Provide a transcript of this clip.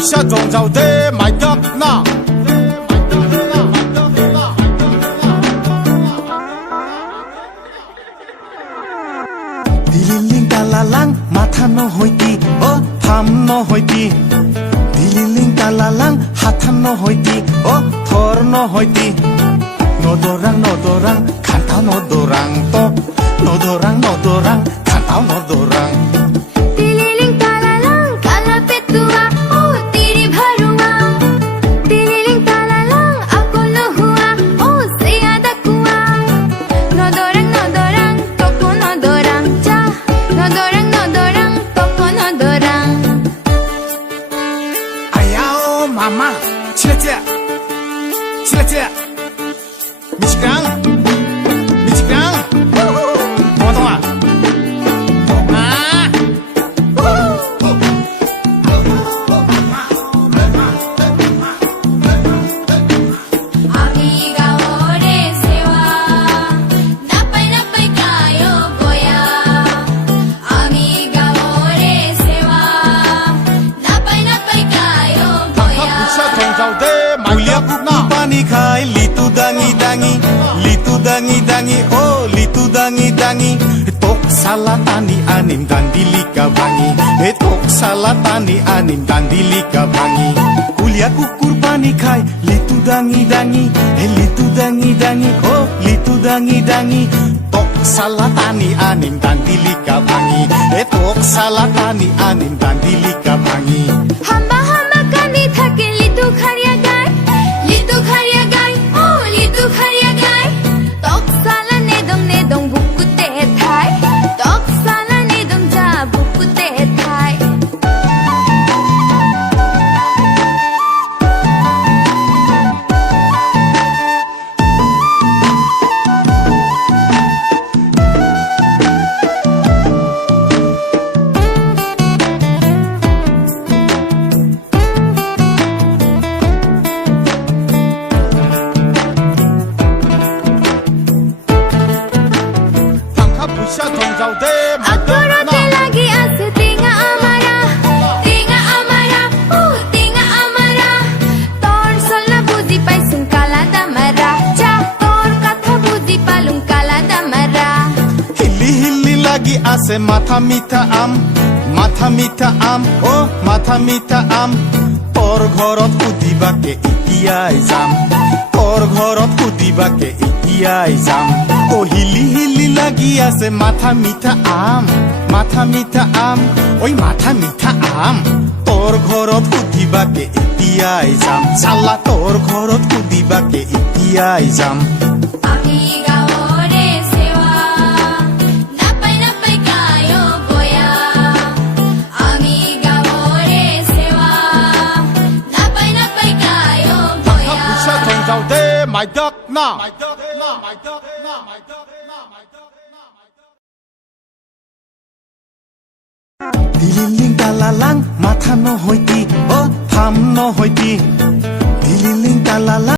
puxa donjau de mai dak na Dililing talalang matha no hoiti o tham no hoiti Dililing talalang hathan no hoiti o thor no hoiti Nodorang khantau nodorang to Nodorang khantau nodorang Dililing talalang kalapit tua oh tiri bharua Dililing talalang ako no hua oh siyada kuwa Nodorang toko nodorang cha Nodorang toko nodorang Ayao mama chile 미치강 동아 Amiga ore sewa napay kayo goya Amiga ore sewa napay kayo goya puxa donjau de mai dak na pani khai litu dangi oh litu dangi tok salatani anim dandilika bangi tok salatani anim dandilika bangi kulia kukur pani khai litu dangi oh litu dangi tok salatani anim dandilika bangi tok salatani anim dandilika bangi Hamba kani thake litu kharia gai oh litu kharia gai tok sala nedong bukute thai tok sala nedong ja bukute thai puxa donjau de mai dak Akorote lagi ase tinga amara oh tinga amara tor sola budi paisun kala damara cha tor katha budi palung kala damara হিলি লাগি আছে মাথা মিঠা আম oh মাথা মিঠা আম তোর ঘৰত সুধিবাকে এতিয়াই যাম তোৰ ঘৰত সুধিবাকে এতিয়াই যাম অ হিলি লাগি আছে মাথা মিঠা আম ঐ মাথা মিঠা আম তোৰ ঘৰত সুধিবাকে এতিয়াই যাম চালা তোৰ ঘৰত সুধিবাকে এতিয়াই যাম Amiga ore sewa napay kayo goya Amiga ore sewa napay kayo goya puxa donjau de mai dak na Dililing talalang matha no hoiti o tham no hoiti Dililing talalang